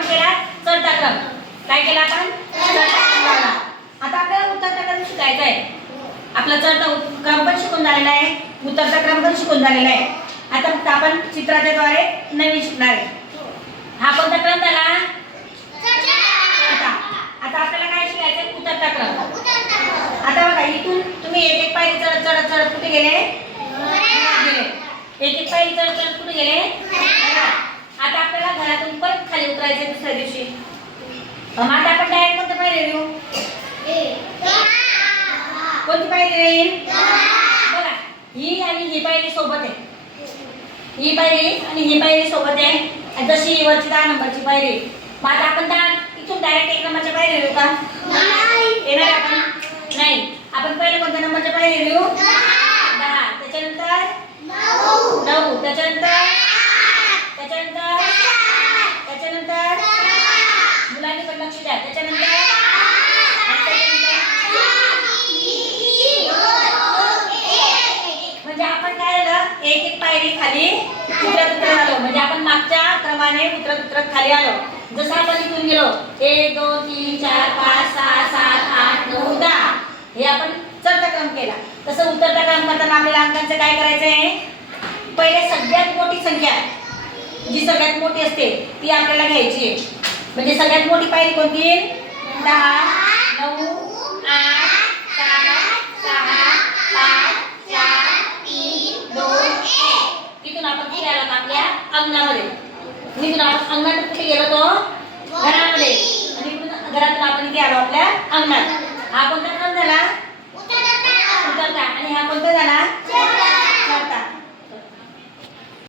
आपण केला चढता क्रम. काय केला आपण? चढता क्रम लावला. आता आपल्याला उतरता क्रम शिकायचा आहे. आपला चढता क्रम पण शिकून झालेला आहे, उतरता क्रम पण शिकून झालेला आहे. आता आपण चित्राच्या द्वारे नवीन शिकणार आहे. हा कोणता क्रम झाला? आता आपल्याला काय शिकायचं? उतरता क्रम. आता बघा इथून तुम्ही एक एक पायरी चढत चढत चढत कुठे गेले? एक एक पायरी चढत चढत कुठे गेले? आता आपल्याला घरातून परत खाली उतरायचे दुसऱ्या दिवशी. आता आपण डायरेक्ट कोणत्या पायरी येऊ? कोणती पायरी येईल? बघा ही आणि ही पायरी सोबत आहे. ही पायरी आणि ही पायरी सोबत आहे. जशी ही वरची 10 नंबरची पायरी. मग आता आपण इथून डायरेक्ट 1 नंबरच्या पायरी येऊ का? येणार आपण? नाही. आपण पहिले कोणत्या नंबरच्या पायरी येऊ? 10. त्याच्यानंतर 9. त्याच्यानंतर मुलांनी पण लक्ष द्या. त्याच्यानंतर म्हणजे आपण काय झालं? एक एक पायरी खाली उतरत आलो. म्हणजे आपण मागच्या क्रमाने उतरत खाली आलो. जसं आपण इथून गेलो 1 2 3 4 5 6 7 8 9 10 हे आपण चढता क्रम केला. तसं उतरता क्रम करताना आपल्याला अंकांचं काय करायचं आहे? पहिले सगळ्यात मोठी संख्या जी सगळ्यात मोठी असते ती आपल्याला घ्यायची आहे. म्हणजे सगळ्यात मोठी पायरी कोणती? 10 9 8 7 6 5 4 3 2 1. इथून आपण कुठे आलो? आपल्या अंगणामध्ये. इथून आपण अंगणात कुठे गेलो? तो घरामध्ये. आणि इथून घरातून आपण इथे आलो आपल्या अंगणात. हा कोणता क्रम झाला? उतरता. आणि हा कोणता झाला? चढता.